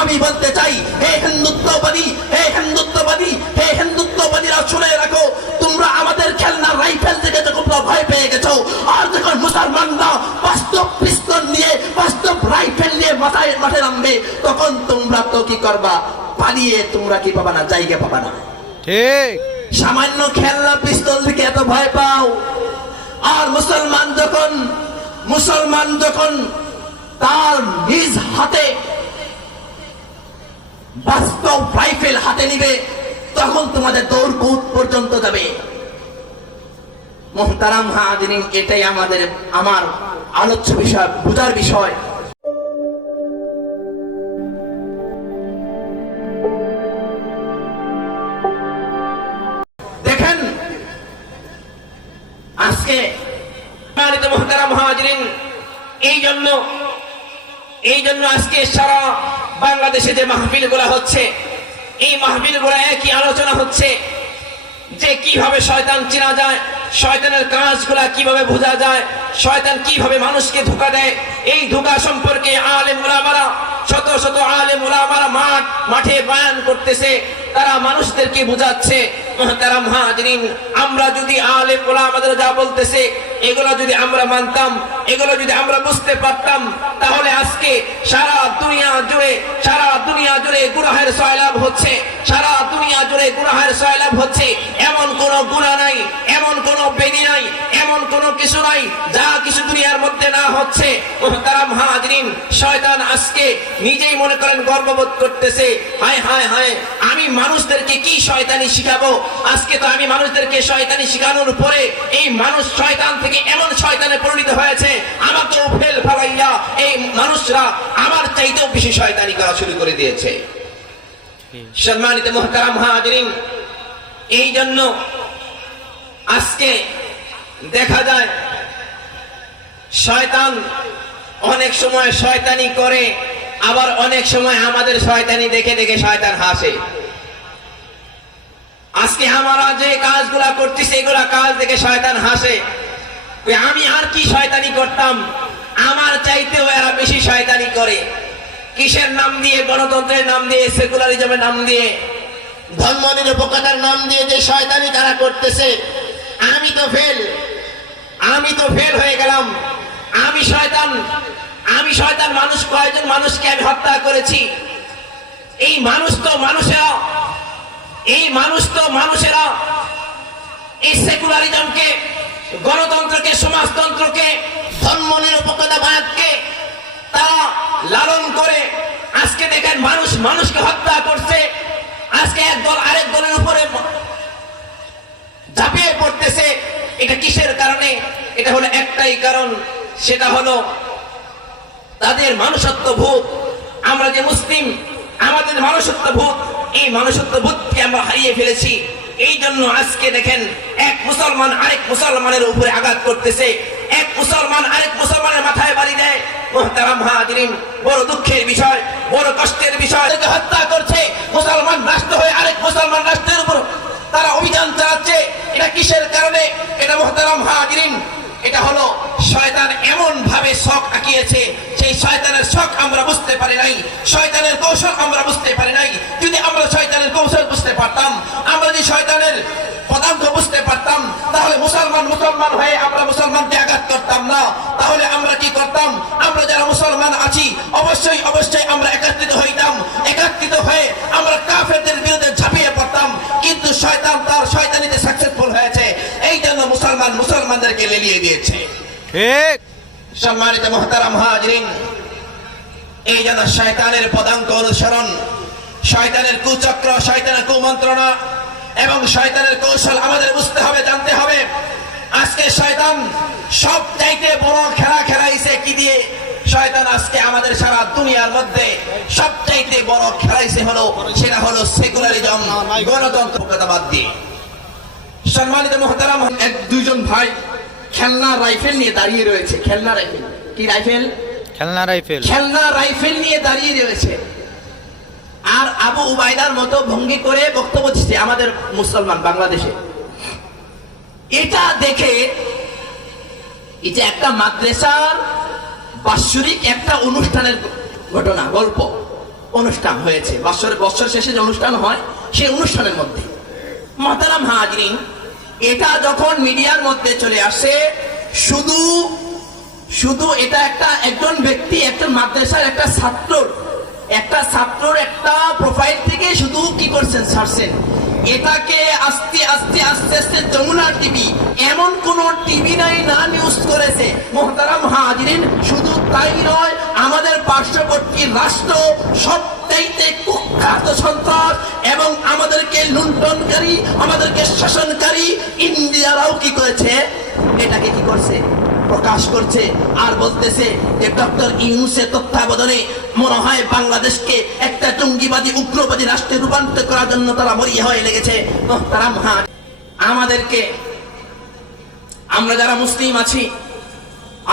আমি বলতে চাই হে হিন্দুত্ববাদী হে হিন্দুত্ববাদী হে হিন্দুত্ববাদীরা শুনে রাখো তোমরা আমাদের খেলনা রাইফেল থেকে যখন তোমরা ভয় পেয়ে গেছো আর যখন মুসলমানরা বাস্তব পিস্তল নিয়ে বাস্তব রাইফেল নিয়ে মাথায় মাঠে নামবে তখন তোমরা তো কি করবা? পালিয়ে তোমরা কি পাবা না? জায়গা পাবা না। ঠিক। সামান্য খেলনা পিস্তল থেকে এত ভয় পাও। আর মুসলমান যখন মুসলমান যখন তার নিজ হাতে বাস্তব রাইফেল হাতে নিবে, তখন তোমাদের দৌড় পর্যন্ত যাবে। মোহতারাম হাজিরিন, এটাই আমাদের, আমার আলোচ্য বিষয়, বোঝার বিষয়। দেখেন, আজকে সম্মানিত মহতারাম হাজরিন, এই জন্য এই জন্য আজকে সারা বাংলাদেশে যে মাহফিলগুলা হচ্ছে, এই মাহফিলগুলা একই আলোচনা হচ্ছে যে কীভাবে শয়তান চেনা যায়, শয়তানের কাজগুলা কীভাবে বোঝা যায়, শয়তান কীভাবে মানুষকে ধোকা দেয়। এই ধোকা সম্পর্কে আলে ওলামারা শত শত আলে ওলামারা মাঠ, মাঠে বয়ান করতেছে। তারা মানুষদেরকে বোঝাচ্ছে। আমরা যদি আলে পোলা আমাদের যা বলতেছে, এগুলো যদি আমরা মানতাম, এগুলো যদি আমরা বুঝতে পারতাম, তাহলে আজকে সারা দুনিয়া জুড়ে, সারা দুনিয়া জুড়ে গুনাহের সয়লাভ হচ্ছে, সারা দুনিয়া জুড়ে গুনাহের সয়লাভ হচ্ছে, এমন কোন গুণা নাই এমন নাই এমন কোন কিছু নাই যা কিছু দুনিয়ার মধ্যে না হচ্ছে। তারা মহাজরিন শয়তান আজকে নিজেই মনে করেন গর্ববোধ করতেছে হায় হায় হায় আমি মানুষদেরকে কি শয়তানি শিখাবো? আজকে তো আমি মানুষদেরকে শয়তানি শিখানোর পরে এই মানুষ শয়তান থেকে এমন শয়তানে পরিণত হয়েছে আমাকেও ফেল ফালাইয়া এই মানুষরা আমার চাইতেও বেশি শয়তানি করা শুরু করে দিয়েছে। সম্মানিত মহতারাম হাজরিন এই জন্য আজকে দেখা যায় শয়তান অনেক সময় শয়তানি করে, আবার অনেক সময় আমাদের শয়তানি দেখে দেখে শয়তান হাসে। আজকে আমরা যে কাজগুলা করতেছি, এগুলা কাজ দেখে শয়তান হাসে। আমি আর কি শয়তানি করতাম? আমার চাইতেও এরা বেশি শয়তানি করে। কিসের নাম দিয়ে, গণতন্ত্রের নাম দিয়ে, সেকুলারিজমের নাম দিয়ে ধর্ম নিরপেক্ষতার নাম দিয়ে যে শয়তানি তারা করতেছে আমি তো ফেল আমি তো ফেল হয়ে গেলাম। আমি শয়তান আমি শয়তান মানুষ, কয়েকজন মানুষকে আমি হত্যা করেছি। এই মানুষ তো মানুষেরা, এই মানুষ তো মানুষেরা এই সেকুলারিজমকে গণতন্ত্রকে, সমাজতন্ত্রকে, ধর্ম নিরপেক্ষতাবাদকে তারা লালন করে। আজকে দেখেন মানুষ মানুষকে হত্যা করছে। আজকে এক দল আরেক দলের উপরে ঝাঁপিয়ে পড়তেছে। এটা কিসের কারণে? এটা হলো একটাই কারণ। সেটা হলো তাদের মানুষত্ব ভূত আমরা যে মুসলিম, আমাদের মানুষত্ব ভূত এই মানুষত্ব ভূতকে আমরা হারিয়ে ফেলেছি। এই জন্য আজকে দেখেন, এক মুসলমান আরেক মুসলমানের উপরে আঘাত করতেছে। এক মুসলমান আরেক মুসলমানের মাথায় বাড়ি দেয়। বড় দুঃখের বিষয়, বড় কষ্টের বিষয়। হত্যা করছে। মুসলমান রাষ্ট্র হয়ে আরেক মুসলমান রাষ্ট্রের উপর তারা অভিযান চালাচ্ছে এটা কিসের কারণে? এটা মোহতারাম হাজিরিন এটা হলো শয়তান এমন ভাবে শখ আঁকিয়েছে, সেই শয়তানের শখ আমরা বুঝতে পারি নাই, শয়তানের কৌশল আমরা বুঝতে পারি নাই। যদি আমরা শয়তানের কৌশল বুঝতে পারতাম, আমরা যদি শয়তানের পদাঙ্ক বুঝতে পারতাম, তাহলে মুসলমান মুসলমান হয়ে আমরা মুসলমানকে আঘাত করতাম না। তাহলে আমরা কি করতাম? আমরা যারা মুসলমান আছি, অবশ্যই অবশ্যই আমরা একত্রিত হইতাম। একত্রিত হয়ে আমরা কাফেরদের বিরুদ্ধে ঝাঁপিয়ে পড়তাম, কিন্তু শয়তান তার শয়তানিতে সাকসেসফুল হয়েছে। এই জন্য মুসলমান মুসলমানদেরকে লেলিয়ে দিয়েছে। সম্মানিত মহতারাম হাজরিন, এই জন্য শয়তানের পদাঙ্ক অনুসরণ, শয়তানের কুচক্র, শয়তানের কুমন্ত্রণা এবং শয়তানের কৌশল আমাদের বুঝতে হবে, জানতে হবে। আজকে শয়তান সব চাইতে বড় খেলা খেলাইছে কি দিয়ে? শয়তান আজকে আমাদের সারা দুনিয়ার মধ্যে সব চাইতে বড় খেলাইছে হলো, সেটা হলো সেকুলারিজম গণতন্ত্র বাদ দিয়ে। সম্মানিত মহতারাম, এক দুইজন ভাই খেলনা রাইফেল নিয়ে দাঁড়িয়ে রয়েছে খেলনা রাইফেল। কি রাইফেল? খেলনা রাইফেল। খেলনা রাইফেল নিয়ে দাঁড়িয়ে রয়েছে। আর আবু উবাইদার মতো ভঙ্গি করে বক্তব্য দিচ্ছে আমাদের মুসলমান বাংলাদেশে। এটা দেখে এটা একটা মাদ্রাসার বাৎসরিক একটা অনুষ্ঠানের ঘটনা গল্প অনুষ্ঠান হয়েছে। বছর বছর শেষে যে অনুষ্ঠান হয় সেই অনুষ্ঠানের মধ্যে। মাতারাম হাজরিন এটা যখন মিডিয়ার মধ্যে চলে আসে, শুধু শুধু এটা একটা একজন ব্যক্তি, একজন মাদ্রাসার একটা ছাত্র একটা ছাত্রর একটা প্রোফাইল থেকে শুধু কি করছেন, ছাড়ছেন? এটাকে আস্তে আস্তে আস্তে আস্তে যমুনা টিভি, এমন কোন টিভি নাই, না নিউজ করেছে। মোহতারাম হাজিরিন, শুধু তাই নয়, আমাদের পার্শ্ববর্তী রাষ্ট্র সন্ত্রাস এবং আমাদেরকে লুণ্ঠনকারী, আমাদেরকে শাসনকারী ইন্ডিয়ারাও কি করেছে? এটাকে কি করছে? প্রকাশ করছে আর বলতেছে যে ডক্টর ইউনুসের তত্ত্বাবধানে মনে হয় বাংলাদেশকে একটা জঙ্গিবাদী, উগ্রবাদী রাষ্ট্রে রূপান্তর করার জন্য তারা মরিয়া হয়ে লেগেছে। তারা মহা। আমাদেরকে, আমরা যারা মুসলিম আছি,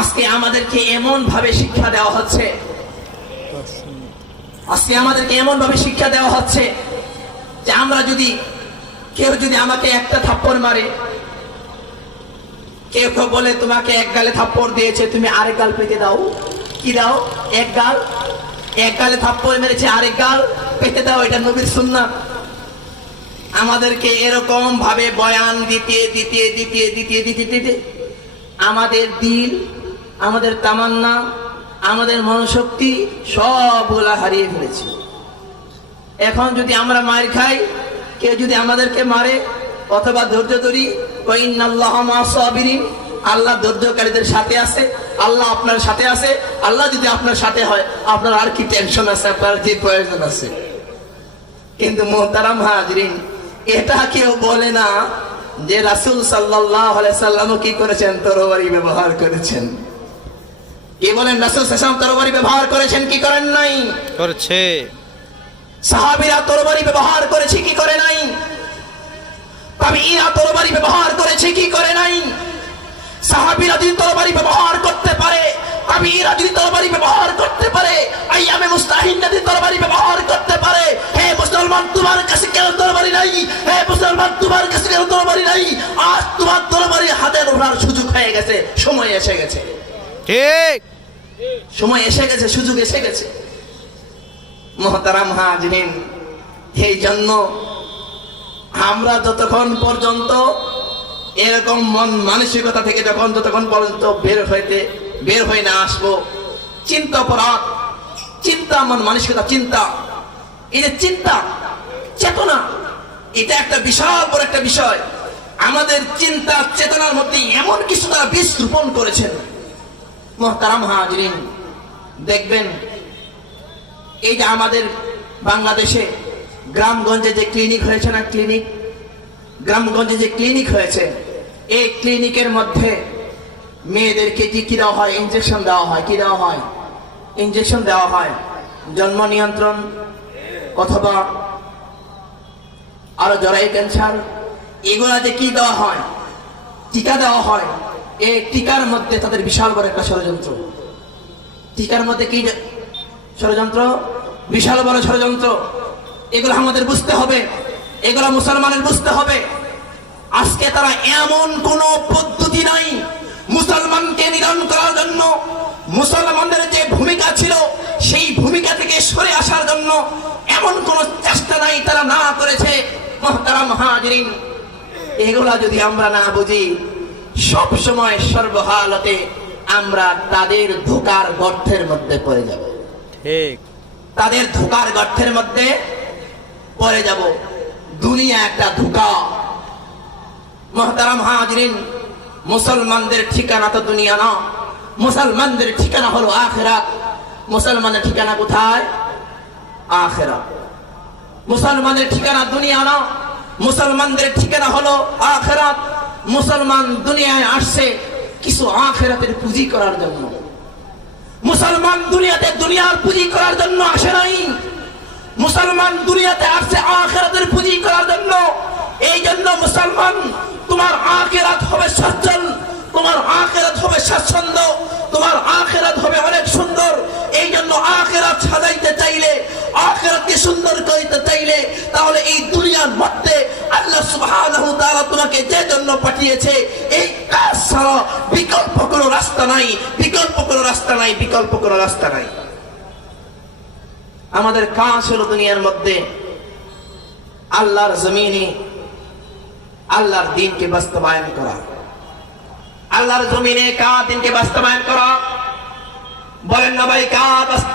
আজকে আমাদেরকে এমন ভাবে শিক্ষা দেওয়া হচ্ছে। আজকে আমাদেরকে এমন ভাবে শিক্ষা দেওয়া হচ্ছে যে আমরা যদি, কেউ যদি আমাকে একটা থাপ্পড় মারে কেউ কেউ বলে, তোমাকে এক গালে থাপ্পড় দিয়েছে, তুমি আরেক গাল পেতে দাও। কি দাও? এক গাল? এক গালে থাপ্পড় মেরেছে, আরেক গাল পেতে দাও, এটা নবীর সুন্নাত। আমাদেরকে এরকম ভাবে বয়ান দিতে দিতে দিতে দিতে দিতে দিতে আমাদের দিল, আমাদের তামান্না, আমাদের মনশক্তি সবগুলা হারিয়ে ফেলেছে। এখন যদি আমরা মার খাই, কেউ যদি আমাদেরকে মারে, অথবা ধৈর্য ধরি আল্লাহ ধৈর্যকারীদের সাথে আছে আল্লাহ আপনার সাথে আছে আল্লাহ যদি আপনার সাথে হয় আপনার আর কি টেনশন আছে আপনার কি প্রয়োজন আছে। কিন্তু মোহতারাম হাজরিন এটা কেউ বলে না যে রাসুল সাল্লাহ সাল্লাম কি করেছেন? তরবারি ব্যবহার করেছেন। কি বলেন রাসুল সাল্লাম তরবারি ব্যবহার করেছেন কি করেন নাই? করছে। সাহাবিরা তরবারি ব্যবহার করেছে কি করে নাই? তাবিঈরা তরবারি ব্যবহার করেছে কি করে নাই? সাহাবিরা যদি তরবারি ব্যবহার করতে পারে তাবিঈরা যদি তরবারি ব্যবহার করতে পারে আইয়ামে মুস্তাহিন যদি তরবারি ব্যবহার করতে পারে হে মুসলমান তোমার কাছে কেন তরবারি নাই? হে মুসলমান তোমার কাছে কেন তরবারি নাই? আজ তোমার তরবারি হাতে ওঠার সুযোগ হয়ে গেছে সময় এসে গেছে। ঠিক। সময় এসে গেছে সুযোগ এসে গেছে। মহতারাম হাজরিন এই জন্য আমরা যতক্ষণ পর্যন্ত এরকম মন মানসিকতা থেকে যখন যতক্ষণ পর্যন্ত বের হইতে, বের হয়ে না আসব, চিন্তা অপরাধ, চিন্তা মন মানসিকতা, চিন্তা। এই যে চিন্তা, চেতনা, এটা একটা বিশাল বড় একটা বিষয়। আমাদের চিন্তা, চেতনার মধ্যে এমন কিছু তারা বীজ রোপণ করেছেন। মহতারাম হাজরিন দেখবেন, এই যে আমাদের বাংলাদেশে গ্রামগঞ্জে যে ক্লিনিক হয়েছে না ক্লিনিক? গ্রামগঞ্জে যে ক্লিনিক হয়েছে, এই ক্লিনিকের মধ্যে মেয়েদেরকে কি কি দেওয়া হয়? ইঞ্জেকশন দেওয়া হয়। কি দেওয়া হয়? ইঞ্জেকশন দেওয়া হয়। জন্ম নিয়ন্ত্রণ, অথবা আরও জরাই ক্যান্সার, এগুলা যে কি দেওয়া হয়? টিকা দেওয়া হয়। এই টিকার মধ্যে তাদের বিশাল বড় একটা ষড়যন্ত্র। টিকার মধ্যে কি ষড়যন্ত্র? বিশাল বড় ষড়যন্ত্র। এগুলো আমাদের বুঝতে হবে এগুলো মুসলমানের বুঝতে হবে। আজকে তারা এমন কোন পদ্ধতি নাই মুসলমানকে নিধন করার জন্য। মুসলমানদের যে ভূমিকা ছিল সেই ভূমিকা থেকে সরে আসার জন্য এমন কোন চেষ্টা নাই তারা না করেছে। মহতারা মহাজরিন এগুলা যদি আমরা না বুঝি সব সময় সর্বহালতে আমরা তাদের ধোকার গর্থের মধ্যে পড়ে যাব। ঠিক। তাদের ধোকার গর্থের মধ্যে পড়ে যাব। দুনিয়া একটা ধোকা। মহতারাম হাজরিন, মুসলমানদের ঠিকানা তো দুনিয়া না। মুসলমানদের ঠিকানা হলো আখেরাত। মুসলমানের ঠিকানা কোথায়? আখেরাত। মুসলমানের ঠিকানা দুনিয়া না। মুসলমানদের ঠিকানা হলো আখেরাত। মুসলমান দুনিয়ায় আসছে কিছু আখেরাতের পুঁজি করার জন্য। মুসলমান দুনিয়াতে দুনিয়ার পুঁজি করার জন্য আসে নাই। মুসলমান দুনিয়াতে আসছে আখেরাতের পুঁজি করার জন্য। এই জন্য মুসলমান, তোমার আখেরাত হবে সচ্ছল, তোমার আখেরাত হবে স্বাচ্ছন্দ্য, তোমার আখেরাত হবে অনেক সুন্দর। এই জন্য আখেরাত সাজাইতে চাইলে, আখেরাতকে সুন্দর করিতে চাইলে, তাহলে এই দুনিয়ার মধ্যে আল্লাহ সুবহানাহু তাআলা তোমাকে যে জন্য পাঠিয়েছে, এই কাজ ছাড়া বিকল্প কোনো রাস্তা নাই, বিকল্প কোনো রাস্তা নাই, বিকল্প কোনো রাস্তা নাই। আমাদের কাজ হলো দুনিয়ার মধ্যে আল্লাহর জমিনে আল্লাহর দিনকে বাস্তবায়ন করা। আল্লাহর জমিনে কা দিনকে বাস্তবায়ন করা? বলেন না ভাই কা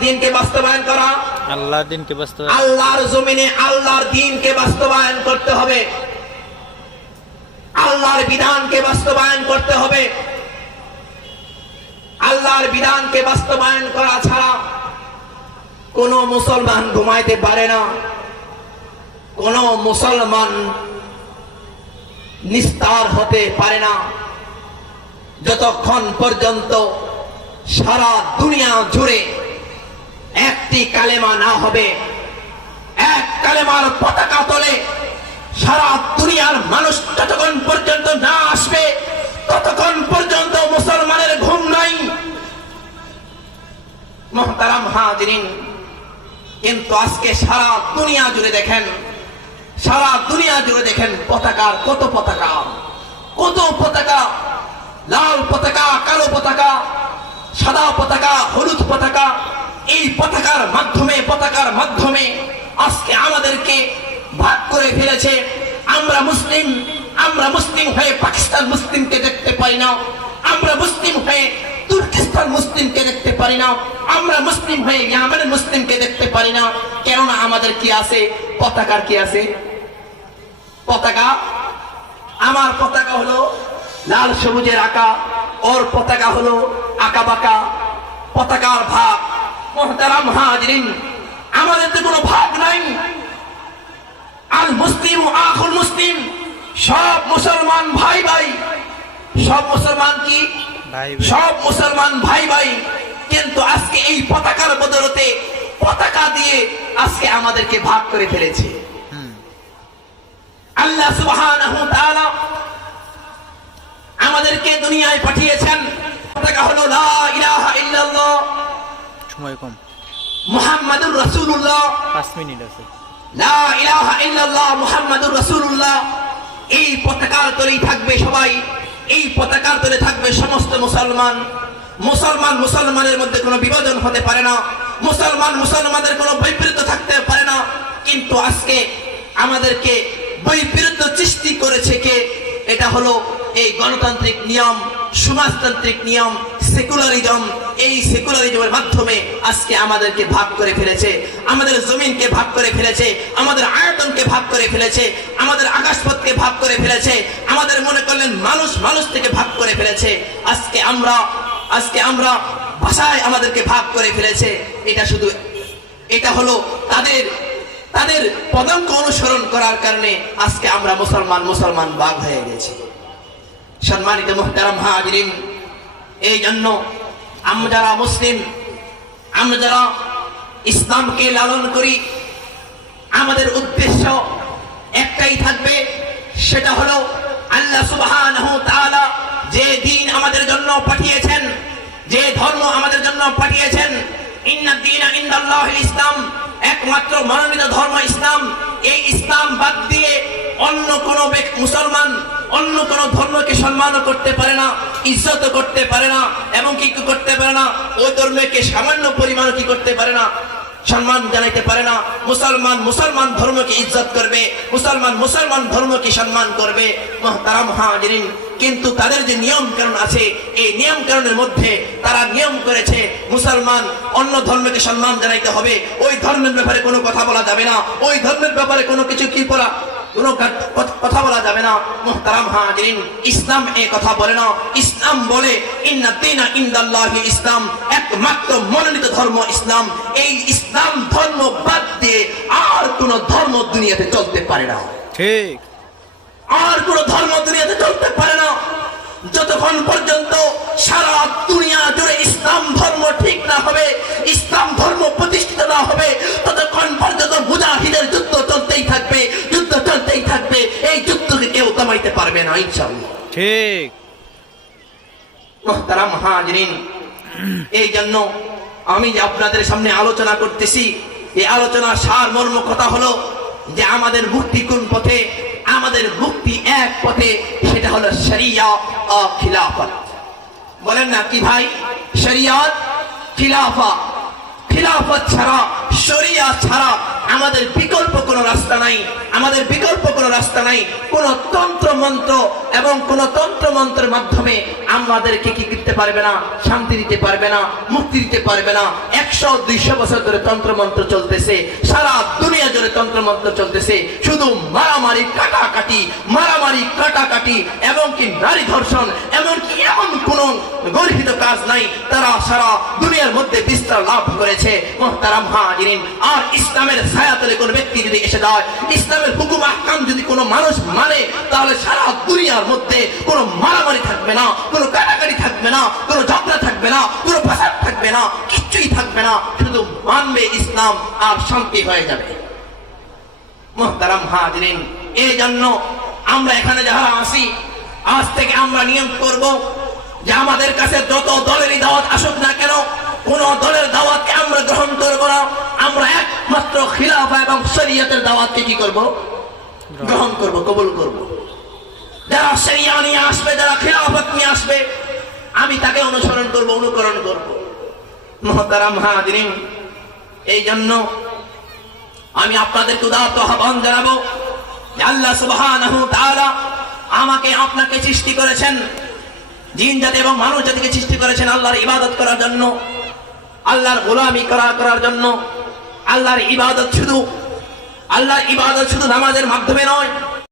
দিনকে বাস্তবায়ন করা? আল্লাহর দিনকে বাস্তব আল্লাহর জমিনে আল্লাহর দিনকে বাস্তবায়ন করতে হবে। আল্লাহর বিধানকে বাস্তবায়ন করতে হবে। আল্লাহর বিধানকে বাস্তবায়ন করা ছাড়া কোন মুসলমান ঘুমাইতে পারে না। কোন মুসলমান নিস্তার হতে পারে না। যতক্ষণ পর্যন্ত সারা দুনিয়া জুড়ে একটি কালেমা না হবে, এক কালেমার পতাকা তোলে সারা দুনিয়ার মানুষ যতক্ষণ পর্যন্ত না আসবে, ততক্ষণ পর্যন্ত মুসলমানের ঘুম নাই। মহতারাম হাজিরিন কিন্তু আজকে সারা দুনিয়া জুড়ে দেখেন, সারা দুনিয়া জুড়ে দেখেন পতাকার কত পতাকা। কত পতাকা? লাল পতাকা, কালো পতাকা, সাদা পতাকা, হলুদ পতাকা, এই পতাকার মাধ্যমে পতাকার মাধ্যমে আজকে আমাদেরকে ভাগ করে ফেলেছে। আমরা মুসলিম আমরা মুসলিম হয়ে পাকিস্তান মুসলিমকে দেখতে পাই না। তুর্কিস্তান মুসলিমকে দেখতে পারি না, আমরা মুসলিম হয়ে ইয়ামেনের মুসলিমকে দেখতে পারি না। কেননা আমাদের কি আছে? পতাকার কি আছে? পতাকা? আমার পতাকা হলো লাল সবুজের আঁকা, ওর পতাকা হলো আঁকা বাঁকা, পতাকার ভাগ। মহতারাম হাজরিন, আমাদের তো কোনো ভাগ নাই। আল মুসলিম আখুল মুসলিম, সব মুসলমান ভাই ভাই সব মুসলমান কি। সব মুসলমান ভাই ভাই কিন্তু আজকে এই পতাকার বদলতে পতাকা দিয়ে আজকে আমাদেরকে ভাগ করে ফেলেছে। আল্লাহ সুবহানাহু তাআলা আমাদেরকে দুনিয়ায় পাঠিয়েছেন। পতাকা হলো লা ইলাহা ইল্লাল্লাহ। সময় কম। মুহাম্মাদুর রাসূলুল্লাহ। পাঁচ মিনিট আছে। লা ইলাহা ইল্লাল্লাহ মুহাম্মাদুর রাসূলুল্লাহ। এই পতাকার তলেই থাকবে সবাই। এই পতাকার তলে থাকবে সমস্ত মুসলমান। মুসলমান মুসলমানের মধ্যে কোনো বিভাজন হতে পারে না। মুসলমান মুসলমানের কোনো বৈপরীত থাকতে পারে না। কিন্তু আজকে আমাদেরকে বৈপরীত্য সৃষ্টি করেছে কে? এটা হলো এই গণতান্ত্রিক নিয়ম, সমাজতান্ত্রিক নিয়ম সেকুলারিজম এই সেকুলারিজমের মাধ্যমে আজকে আমাদেরকে ভাগ করে ফেলেছে। আমাদের জমিনকে ভাগ করে ফেলেছে। আমাদের আয়তনকে ভাগ করে ফেলেছে। আমাদের আকাশপথকে ভাগ করে ফেলেছে। আমাদের মনে করলেন মানুষ মানুষ থেকে ভাগ করে ফেলেছে। আজকে আমরা আজকে আমরা ভাষায় আমাদেরকে ভাগ করে ফেলেছে। এটা শুধু, এটা হলো তাদের তাদের পদাঙ্ক অনুসরণ করার কারণে আজকে আমরা মুসলমান মুসলমান ভাগ হয়ে গেছি। সম্মানিত মোহতারাম হাজরিন, এই জন্য আমরা যারা মুসলিম, আমরা যারা ইসলামকে লালন করি, আমাদের উদ্দেশ্য একটাই থাকবে, সেটা হলো আল্লাহ তাআলা যে দিন আমাদের জন্য পাঠিয়েছেন, যে ধর্ম আমাদের জন্য পাঠিয়েছেন ইসলাম একমাত্র মনোনীত ধর্ম ইসলাম। এই ইসলাম বাদ দিয়ে অন্য কোন মুসলমান অন্য কোন ধর্মকে সম্মান করতে পারে না, ইজ্জত করতে পারে না এবং কি করতে পারে না? ওই ধর্মকে সামান্য পরিমাণ কি করতে পারে না? সম্মান জানাইতে পারে না। মুসলমান মুসলমান ধর্মকে ইজ্জত করবে, মুসলমান মুসলমান ধর্মকে সম্মান করবে। মহতারাম হাজিরিন, কিন্তু তাদের যে নিয়ম কারণ আছে, এই নিয়ম কারণের মধ্যে তারা নিয়ম করেছে, মুসলমান অন্য ধর্মকে সম্মান জানাইতে হবে। ওই ধর্মের ব্যাপারে কোনো কথা বলা যাবে না। ওই ধর্মের ব্যাপারে কোনো কিছু কি করা কোনো কথা বলা যাবে না। মুহতারাম হাজিরিন ইসলাম এ কথা বলে না। ইসলাম বলে ইন্না দিনা ইসলাম একমাত্র মনোনীত ধর্ম ইসলাম। এই ইসলাম ধর্ম বাদ দিয়ে আর কোন ধর্ম দুনিয়াতে চলতে পারে না। ঠিক। আর কোন ধর্ম দুনিয়াতে চলতে পারে না। যতক্ষণ পর্যন্ত সারা দুনিয়া জুড়ে ইসলাম ধর্ম ঠিক না হবে ইসলাম ধর্ম প্রতিষ্ঠিত না হবে ততক্ষণ কেউ পারবে না ইনশাআল্লাহ। ঠিক। মোহতারাম হাজরিন এই জন্য আমি যে আপনাদের সামনে আলোচনা করতেছি এই আলোচনার সার মর্ম কথা হলো যে আমাদের মুক্তি কোন পথে? আমাদের মুক্তি এক পথে সেটা হলো শরিয়া ও খিলাফত। বলেন না কি ভাই? শরিয়াত খিলাফা। খিলাফত ছাড়া শরিয়া ছাড়া আমাদের বিকল্প কোনো রাস্তা নাই। আমাদের বিকল্প কোনো রাস্তা নাই। কোন তন্ত্র মন্ত্র এবং কোন তন্ত্র মন্ত্রের মাধ্যমে আমাদেরকে কি করতে পারবে না, শান্তি দিতে পারবে না, মুক্তি দিতে পারবে না। একশো, দুইশো বছর ধরে তন্ত্র মন্ত্র চলতেছে। সারা দুনিয়া জুড়ে তন্ত্র মন্ত্র চলতেছে। শুধু মারামারি, কাটাকাটি মারামারি, কাটাকাটি এবং কি নারী ধর্ষণ, এমনকি এমন কোন গর্হিত কাজ নাই। তারা সারা দুনিয়ার মধ্যে বিস্তার লাভ করেছে। মোহতারাম হাজিরিন। আর ইসলামের ছায়াতলে কোন ব্যক্তি যদি এসে যায়, ইসলামের হুকুম আহকাম যদি কোনো মানুষ মানে তাহলে সারা দুনিয়ার মধ্যে কোনো মারামারি থাকবে না, কোনো কাটাকাটি থাকবে না, কোনো ঝগড়া থাকবে না, কোনো ফাসাদ থাকবে না, কিচ্ছুই থাকবে না, শুধু মানবে ইসলাম আর শান্তি হয়ে যাবে। মোহতারাম হাজরিন এই জন্য আমরা এখানে যারা আসি আজ থেকে আমরা নিয়ম করব যে আমাদের কাছে যত দলেরই দাওয়াত আসুক না কেন কোন দলের দাওয়াতকে আমরা গ্রহণ করব না। আমরা একমাত্র খিলাফা এবং শরীয়তের দাওয়াতকে কি করব? গ্রহণ করব, কবুল করব। যারা শরিয়া নিয়ে আসবে, যারা খিলাফত নিয়ে আসবে, আমি তাকে অনুসরণ করব, অনুকরণ করব। মোহতারাম হাজরিন, এই জন্য আমি আপনাদেরকে উদাহরণ আহ্বান জানাব আল্লাহ তাআলা আমাকে আপনাকে সৃষ্টি করেছেন। জিন জাতি এবং মানুষ জাতিকে সৃষ্টি করেছেন আল্লাহর ইবাদত করার জন্য। আল্লাহর গোলামি করা করার জন্য। আল্লাহর ইবাদত শুধু আল্লাহর ইবাদত শুধু নামাজের মাধ্যমে নয়